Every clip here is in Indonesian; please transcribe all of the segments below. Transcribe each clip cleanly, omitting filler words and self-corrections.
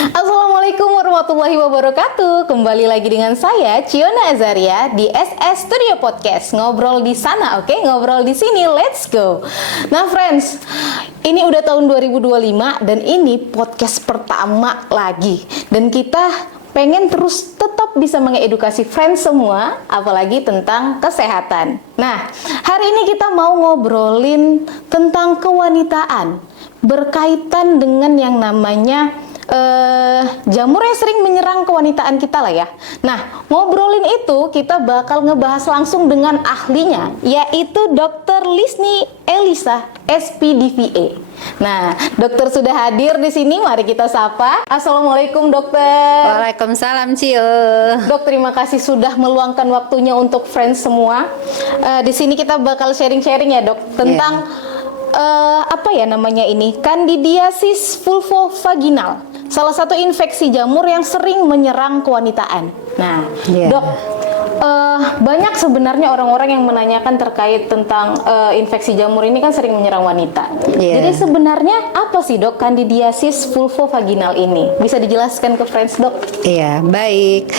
Assalamualaikum warahmatullahi wabarakatuh. Kembali lagi dengan saya Ciona Azaria di SS Studio Podcast. Ngobrol di sana, oke? Ngobrol di sini, let's go. Nah, friends, ini udah tahun 2025 dan ini podcast pertama lagi. Dan kita pengen terus tetap bisa mengedukasi friends semua, apalagi tentang kesehatan. Nah, hari ini kita mau ngobrolin tentang kewanitaan berkaitan dengan yang namanya jamur yang sering menyerang kewanitaan kita lah ya. Nah, ngobrolin itu kita bakal ngebahas langsung dengan ahlinya, yaitu Dr. Lisni Elisa, SPDVA. Nah, dokter sudah hadir di sini, mari kita sapa. Assalamualaikum dokter. Waalaikumsalam Cio. Dok, terima kasih sudah meluangkan waktunya untuk friends semua. Di sini kita bakal sharing-sharing ya dok, tentang apa ya namanya ini, Candidiasis vulvovaginal. Salah satu infeksi jamur yang sering menyerang kewanitaan. Nah, dok, banyak sebenarnya orang-orang yang menanyakan terkait tentang infeksi jamur ini kan sering menyerang wanita. Jadi sebenarnya apa sih dok Candidiasis vulvovaginal ini? Bisa dijelaskan ke friends dok? Iya, baik.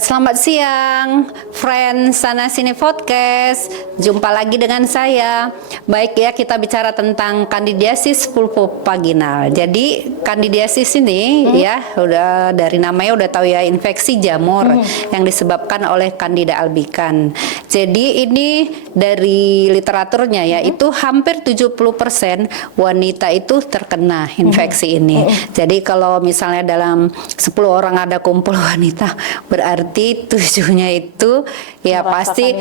Selamat siang, friends sana sini podcast. Jumpa lagi dengan saya. Baik ya, kita bicara tentang Candidiasis vulvovaginal. Jadi Candidiasis ini ya udah dari namanya udah tahu ya, infeksi jamur yang disebabkan oleh Candida albicans. Jadi ini dari literaturnya ya, itu hampir 70% wanita itu terkena infeksi ini. Jadi kalau misalnya dalam 10 orang ada kumpul wanita, berarti 7-nya itu ya pasti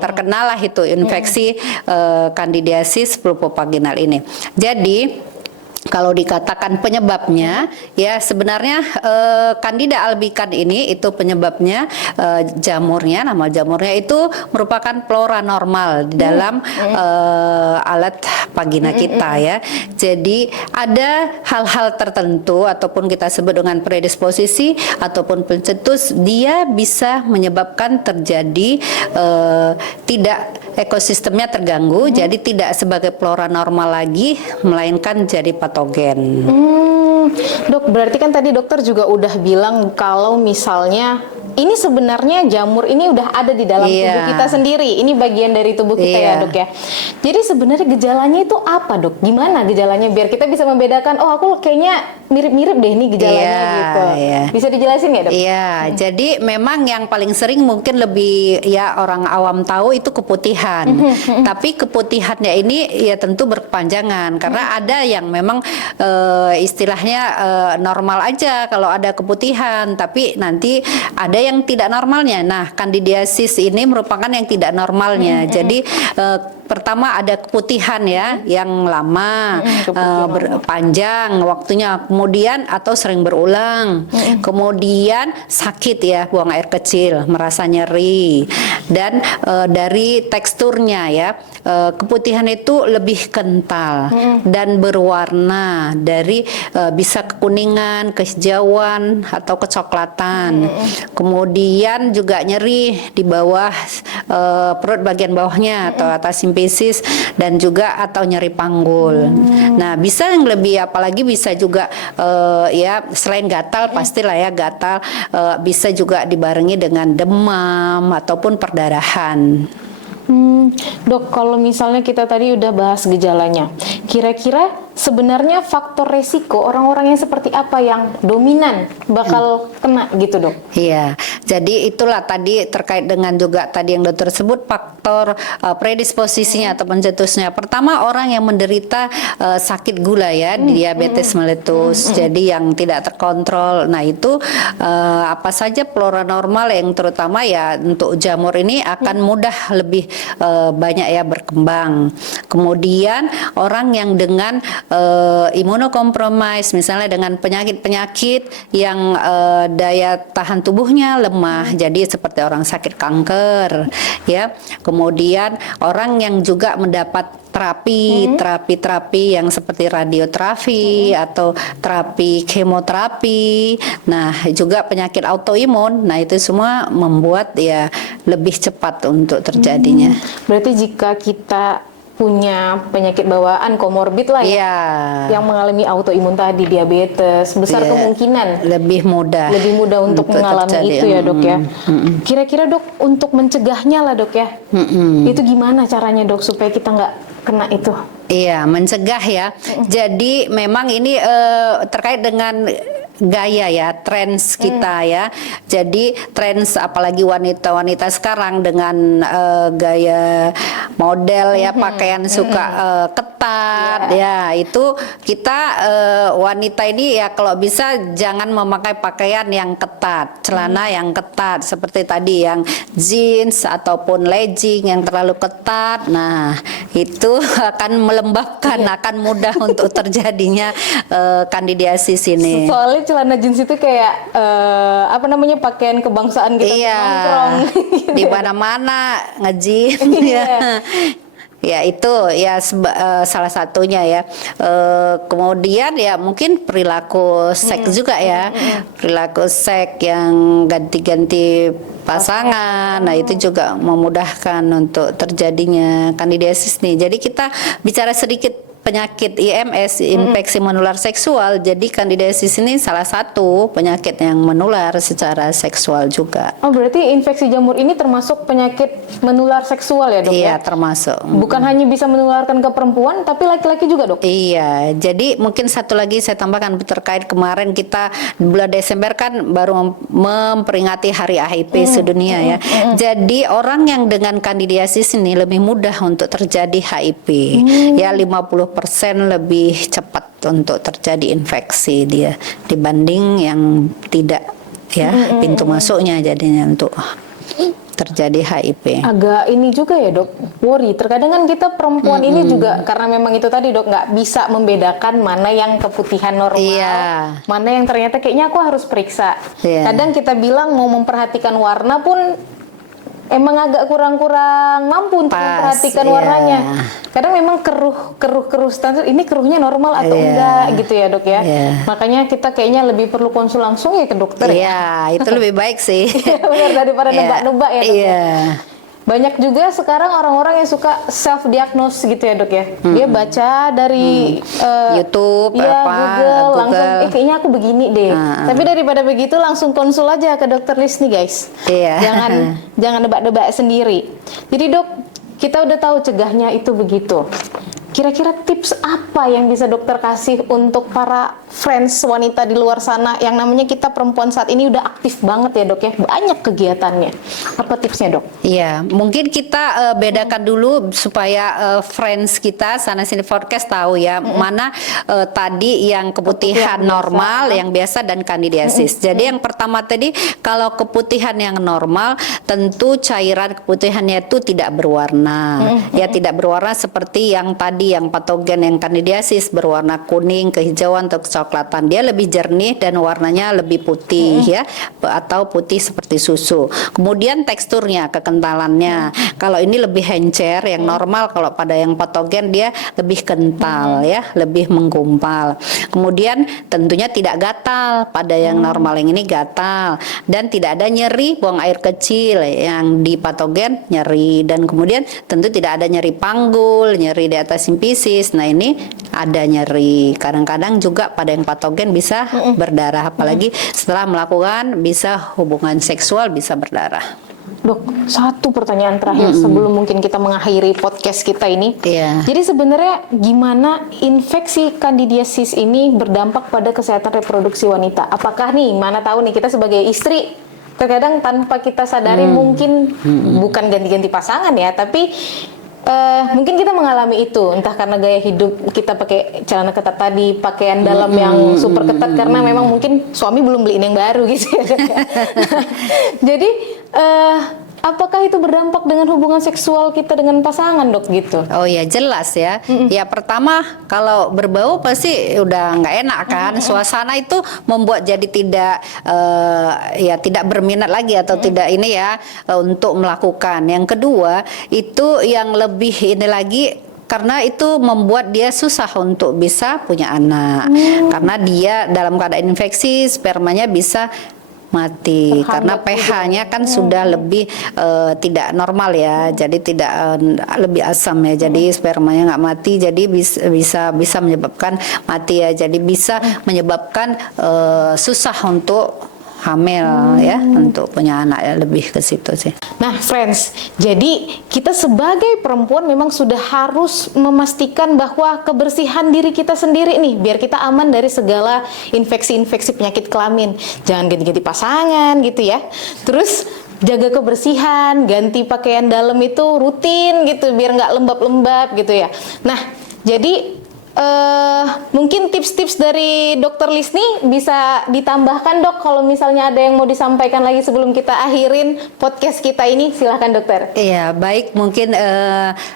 terkenalah itu infeksi Candidiasis vulvovaginal ini. Jadi kalau dikatakan penyebabnya, ya sebenarnya Candida albicans ini itu penyebabnya jamurnya, nama jamurnya itu merupakan flora normal di dalam alat vagina kita ya. Jadi ada hal-hal tertentu ataupun kita sebut dengan predisposisi ataupun pencetus, dia bisa menyebabkan terjadi tidak ekosistemnya terganggu, jadi tidak sebagai flora normal lagi, melainkan jadi patogen. Dok, berarti kan tadi dokter juga udah bilang kalau misalnya ini sebenarnya jamur ini udah ada di dalam tubuh kita sendiri. Ini bagian dari tubuh kita ya dok ya. Jadi sebenarnya gejalanya itu apa dok? Gimana gejalanya biar kita bisa membedakan, oh aku kayaknya mirip-mirip deh ini gejalanya gitu. Bisa dijelasin ya dok? Iya, jadi memang yang paling sering mungkin lebih ya orang awam tahu itu keputihan. Tapi keputihannya ini ya tentu berkepanjangan karena ada yang memang istilahnya normal aja kalau ada keputihan, tapi nanti ada yang tidak normalnya. Nah, Candidiasis ini merupakan yang tidak normalnya. Jadi pertama ada keputihan ya, yang lama, panjang waktunya, kemudian atau sering berulang, kemudian sakit ya, buang air kecil, merasa nyeri, dan dari teksturnya ya, keputihan itu lebih kental dan berwarna dari bisa kekuningan, kehijauan atau kecoklatan. Kemudian juga nyeri di bawah perut bagian bawahnya atau atas simfisis, dan juga atau nyeri panggul. Nah, bisa yang lebih, apalagi bisa juga ya selain gatal pastilah ya gatal, bisa juga dibarengi dengan demam ataupun perdarahan. Dok, kalau misalnya kita tadi udah bahas gejalanya, kira-kira sebenarnya faktor resiko orang-orang yang seperti apa yang dominan bakal kena gitu dok? Iya, jadi itulah tadi terkait dengan juga tadi yang dokter sebut faktor predisposisinya atau pencetusnya. Pertama, orang yang menderita sakit gula ya, diabetes mellitus, jadi yang tidak terkontrol. Nah itu apa saja flora normal yang terutama ya untuk jamur ini akan mudah lebih banyak ya berkembang. Kemudian orang yang dengan imunokompromis, misalnya dengan penyakit-penyakit yang daya tahan tubuhnya lemah, jadi seperti orang sakit kanker ya. Kemudian orang yang juga mendapat terapi yang seperti radioterapi atau terapi kemoterapi. Nah, juga penyakit autoimun. Nah, itu semua membuat ya lebih cepat untuk terjadinya. Berarti jika kita punya penyakit bawaan komorbid lah ya, Iya. yang mengalami autoimun tadi, diabetes, besar Iya. kemungkinan Lebih mudah untuk mengalami terjadi. itu ya dok ya. Kira-kira dok untuk mencegahnya lah dok ya, itu gimana caranya dok supaya kita nggak kena itu? Iya, mencegah ya. Jadi memang ini terkait dengan gaya ya, trends kita ya. Jadi trends apalagi wanita-wanita sekarang dengan gaya model ya, pakaian suka ketat ya. Itu kita wanita ini ya kalau bisa jangan memakai pakaian yang ketat, celana yang ketat seperti tadi yang jeans ataupun legging yang terlalu ketat. Nah, itu akan melembabkan, akan mudah untuk terjadinya kandidiasis ini. Soalnya celana jeans itu kayak apa namanya, pakaian kebangsaan kita nongkrong. Gitu. Di mana-mana nge-gym ya. Ya itu ya salah satunya ya. Kemudian ya mungkin perilaku seks juga ya. Perilaku seks yang ganti-ganti pasangan. Nah, itu juga memudahkan untuk terjadinya kandidiasis nih. Jadi kita bicara sedikit penyakit IMS, infeksi menular seksual. Jadi kandidiasis ini salah satu penyakit yang menular secara seksual juga. Oh, berarti infeksi jamur ini termasuk penyakit menular seksual ya dok? Iya, ya? termasuk. Bukan hanya bisa menularkan ke perempuan, tapi laki-laki juga dok? Iya, jadi mungkin satu lagi saya tambahkan terkait kemarin kita bulan Desember kan baru memperingati Hari HIV sedunia ya. Jadi orang yang dengan kandidiasis ini lebih mudah untuk terjadi HIV. Ya 50% lebih cepat untuk terjadi infeksi dia dibanding yang tidak ya, pintu masuknya jadinya untuk terjadi HIV. Agak ini juga ya dok, worry. Terkadang kan kita perempuan ini juga karena memang itu tadi dok, nggak bisa membedakan mana yang keputihan normal, mana yang ternyata kayaknya aku harus periksa. Kadang kita bilang mau memperhatikan warna pun emang agak kurang mampu untuk memperhatikan warnanya. Kadang memang keruh standar ini keruhnya normal atau enggak gitu ya dok ya. Makanya kita kayaknya lebih perlu konsul langsung ya ke dokter ya. Itu lebih baik sih. Benar, daripada nebak-nebak ya dok. Banyak juga sekarang orang-orang yang suka self diagnose gitu ya dok ya. Dia baca dari YouTube, Google, langsung kayaknya aku begini deh. Tapi daripada begitu langsung konsul aja ke dokter Lis nih guys. Jangan nebak-nebak sendiri. Jadi dok, kita udah tahu cegahnya itu begitu. Kira-kira tips apa yang bisa dokter kasih untuk para friends wanita di luar sana yang namanya kita perempuan saat ini udah aktif banget ya dok ya, banyak kegiatannya. Apa tipsnya dok? Iya, mungkin kita bedakan dulu supaya friends kita sana sini podcast tahu ya mana tadi yang keputihan normal, yang biasa dan kandidiasis. Jadi yang pertama tadi kalau keputihan yang normal tentu cairan keputihannya itu tidak berwarna, ya tidak berwarna seperti yang tadi yang patogen yang kandidiasis berwarna kuning, kehijauan atau kecoklatan. Dia lebih jernih dan warnanya lebih putih ya, atau putih seperti susu. Kemudian teksturnya, kekentalannya. Kalau ini lebih encer, yang normal kalau pada yang patogen dia lebih kental ya, lebih menggumpal. Kemudian tentunya tidak gatal, pada yang normal yang ini gatal dan tidak ada nyeri buang air kecil, yang di patogen nyeri, dan kemudian tentu tidak ada nyeri panggul, nyeri di atas simpisis. Nah ini ada nyeri. Kadang-kadang juga pada yang patogen bisa berdarah, apalagi setelah melakukan bisa hubungan seksual bisa berdarah. Dok, satu pertanyaan terakhir sebelum mungkin kita mengakhiri podcast kita ini. Jadi sebenarnya gimana infeksi kandidiasis ini berdampak pada kesehatan reproduksi wanita? Apakah nih, mana tahu nih kita sebagai istri terkadang tanpa kita sadari mungkin bukan ganti-ganti pasangan ya, tapi mungkin kita mengalami itu, entah karena gaya hidup kita pakai celana ketat tadi, pakaian dalam yang super ketat karena memang mungkin suami belum beliin yang baru gitu ya. Jadi apakah itu berdampak dengan hubungan seksual kita dengan pasangan dok gitu? Oh ya jelas ya. Ya pertama kalau berbau pasti udah nggak enak kan. Suasana itu membuat jadi tidak berminat lagi atau tidak ini ya untuk melakukan. Yang kedua itu yang lebih ini lagi, karena itu membuat dia susah untuk bisa punya anak. Karena dia dalam keadaan infeksi, spermanya bisa mati karena Terhambat pH-nya kan sudah lebih tidak normal ya, jadi tidak lebih asam ya, jadi spermanya nggak mati, jadi bisa menyebabkan mati ya, jadi bisa menyebabkan susah untuk hamil ya, untuk punya anak ya, lebih ke situ sih. Nah, friends, jadi kita sebagai perempuan memang sudah harus memastikan bahwa kebersihan diri kita sendiri nih, biar kita aman dari segala infeksi-infeksi penyakit kelamin. Jangan ganti-ganti pasangan gitu ya. Terus jaga kebersihan, ganti pakaian dalam itu rutin gitu, biar nggak lembab-lembab gitu ya. Nah, jadi mungkin tips-tips dari Dokter Lisni bisa ditambahkan, Dok, kalau misalnya ada yang mau disampaikan lagi sebelum kita akhirin podcast kita ini, silahkan dokter. Iya, baik, mungkin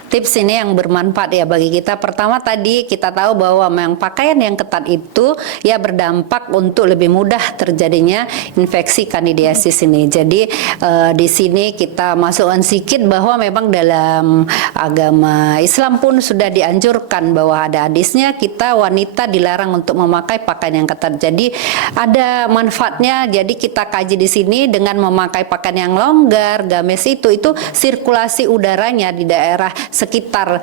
tips ini yang bermanfaat ya bagi kita. Pertama tadi kita tahu bahwa memang pakaian yang ketat itu ya berdampak untuk lebih mudah terjadinya infeksi kandidiasis ini. Jadi di sini kita masukkan sedikit bahwa memang dalam agama Islam pun sudah dianjurkan bahwa ada hadisnya kita wanita dilarang untuk memakai pakaian yang ketat. Jadi ada manfaatnya. Jadi kita kaji di sini dengan memakai pakaian yang longgar, gamis itu sirkulasi udaranya di daerah sekitar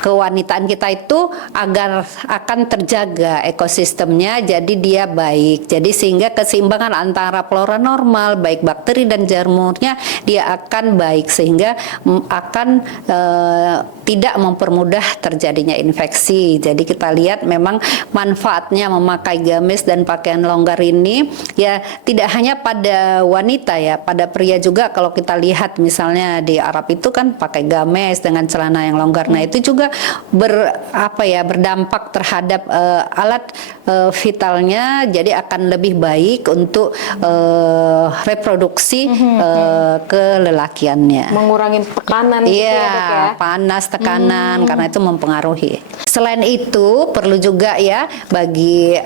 kewanitaan kita itu agar akan terjaga ekosistemnya, jadi dia baik. Jadi sehingga keseimbangan antara flora normal baik bakteri dan jamurnya dia akan baik, sehingga akan tidak mempermudah terjadinya infeksi. Jadi kita lihat memang manfaatnya memakai gamis dan pakaian longgar ini ya tidak hanya pada wanita ya, pada pria juga. Kalau kita lihat misalnya di Arab itu kan pakai gamis dengan celana yang longgar. Nah, itu juga berdampak terhadap alat vitalnya, jadi akan lebih baik untuk reproduksi kelelakiannya. Mengurangi tekanan gitu ya, Dok ya. Panas, tekanan, karena itu mempengaruhi. Selain itu perlu juga ya bagi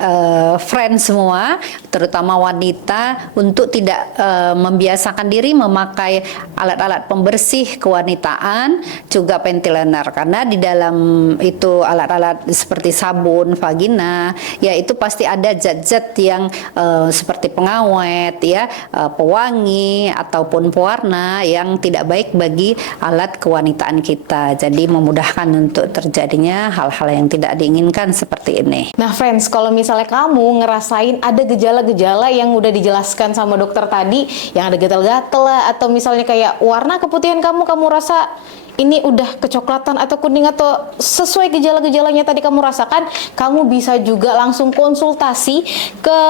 friends semua, terutama wanita, untuk tidak membiasakan diri memakai alat-alat pembersih kewanitaan, juga pentiliner, karena di dalam itu alat-alat seperti sabun, vagina, ya itu pasti ada zat-zat yang seperti pengawet ya, pewangi ataupun pewarna yang tidak baik bagi alat kewanitaan kita. Jadi memudahkan untuk terjadinya hal-hal yang tidak diinginkan seperti ini. Nah, friends, kalau misalnya kamu ngerasain ada gejala-gejala yang udah dijelaskan sama dokter tadi, yang ada gatal-gatal lah, atau misalnya kayak warna keputihan kamu rasa ini udah kecoklatan atau kuning atau sesuai gejala-gejalanya tadi kamu rasakan, kamu bisa juga langsung konsultasi ke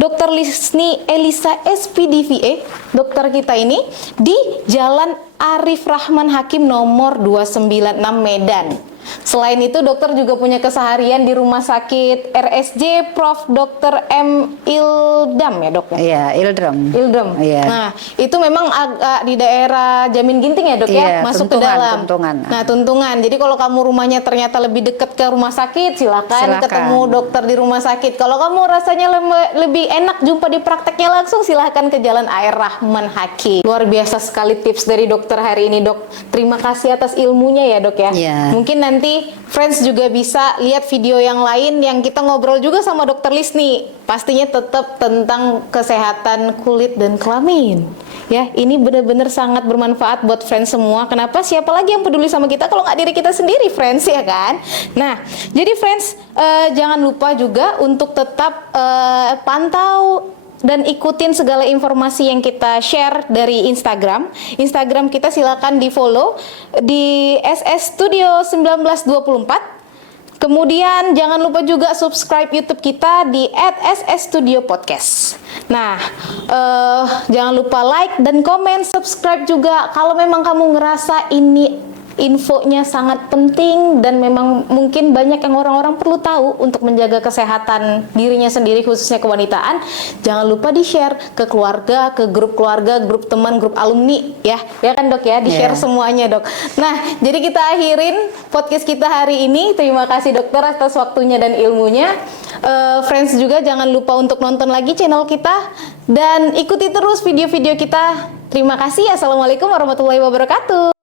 Dokter Lisni Elisa SPDVA, dokter kita ini di Jalan Arif Rahman Hakim nomor 296 Medan. Selain itu, dokter juga punya keseharian di Rumah Sakit RSJ Prof. Dr. M. Ildam ya, Dok? Iya, Ildam. Iya. Nah, itu memang agak di daerah Jamin Ginting ya, Dok ya? Masuk ke dalam. Tuntungan. Nah, Tuntungan. Jadi kalau kamu rumahnya ternyata lebih dekat ke rumah sakit, silakan ketemu dokter di rumah sakit. Kalau kamu rasanya lebih enak jumpa di prakteknya langsung, silakan ke Jalan AR Rahman Hakim. Luar biasa sekali tips dari dokter hari ini, Dok. Terima kasih atas ilmunya ya, Dok ya. Iya. Mungkin nanti friends juga bisa lihat video yang lain yang kita ngobrol juga sama Dokter Lisni. Pastinya tetap tentang kesehatan kulit dan kelamin. Ya, ini benar-benar sangat bermanfaat buat friends semua. Kenapa? Siapa lagi yang peduli sama kita kalau nggak diri kita sendiri, friends, ya kan? Nah, jadi friends, jangan lupa juga untuk tetap pantau dan ikutin segala informasi yang kita share dari Instagram. Instagram kita silakan di follow di SS Studio 1924. Kemudian jangan lupa juga subscribe YouTube kita di @SS Studio Podcast. Nah, jangan lupa like dan komen, subscribe juga kalau memang kamu ngerasa ini infonya sangat penting dan memang mungkin banyak yang orang-orang perlu tahu untuk menjaga kesehatan dirinya sendiri, khususnya kewanitaan. Jangan lupa di-share ke keluarga, ke grup keluarga, grup teman, grup alumni ya kan, Dok ya, di-share semuanya, Dok. Nah, jadi kita akhirin podcast kita hari ini. Terima kasih dokter atas waktunya dan ilmunya. Friends juga jangan lupa untuk nonton lagi channel kita dan ikuti terus video-video kita. Terima kasih. Assalamualaikum warahmatullahi wabarakatuh.